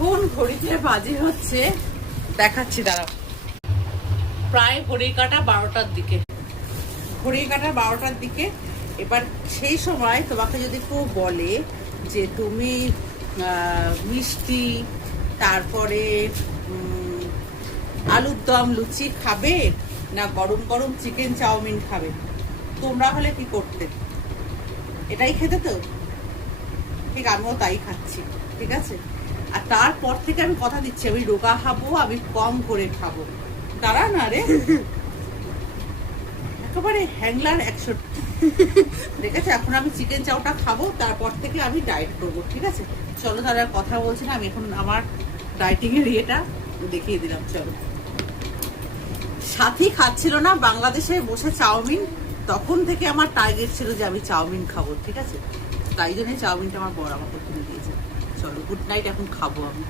এখন ঘড়িতে বাজে হচ্ছে, দেখাচ্ছি, দাঁড়াও। প্রায় ঘড়ির কাটা বারোটার দিকে। ঘড়ির কাটা বারোটার দিকে। এবার সেই সময় তোমাকে যদি কেউ বলে যে তুমি মিষ্টি, তারপরে আলুর দম, লুচি খাবে না গরম গরম চিকেন চাউমিন খাবে? তোমরা হলে কি করতে? এটাই খেতে তো? ঠিক, আমিও তাই খাচ্ছি, ঠিক আছে? আর তারপর থেকে আমি কথা দিচ্ছি, আমি রোগা খাব, আমি কম করে খাব। দাঁড়া না রে। একেবারে হ্যাংলার একশো ঠিক আছে, এখন আমি চিকেন চাউটা খাব, তারপর থেকে আমি ডায়েট করব, ঠিক আছে? চলো তাহলে আর কথা বলছি না, আমি এখন আমার ডায়েটিং এর ইয়েটা দেখিয়ে দিলাম, চলো। সাথী খাচ্ছিল না, বাংলাদেশে বসে চাউমিন, তখন থেকে আমার টার্গেট ছিল যে আমি চাউমিন খাব, ঠিক আছে? তাই জন্য চাউমিনটা আমার বড় আমাকে কিনে দিয়েছে। গুড নাইট এখন খাব আমি।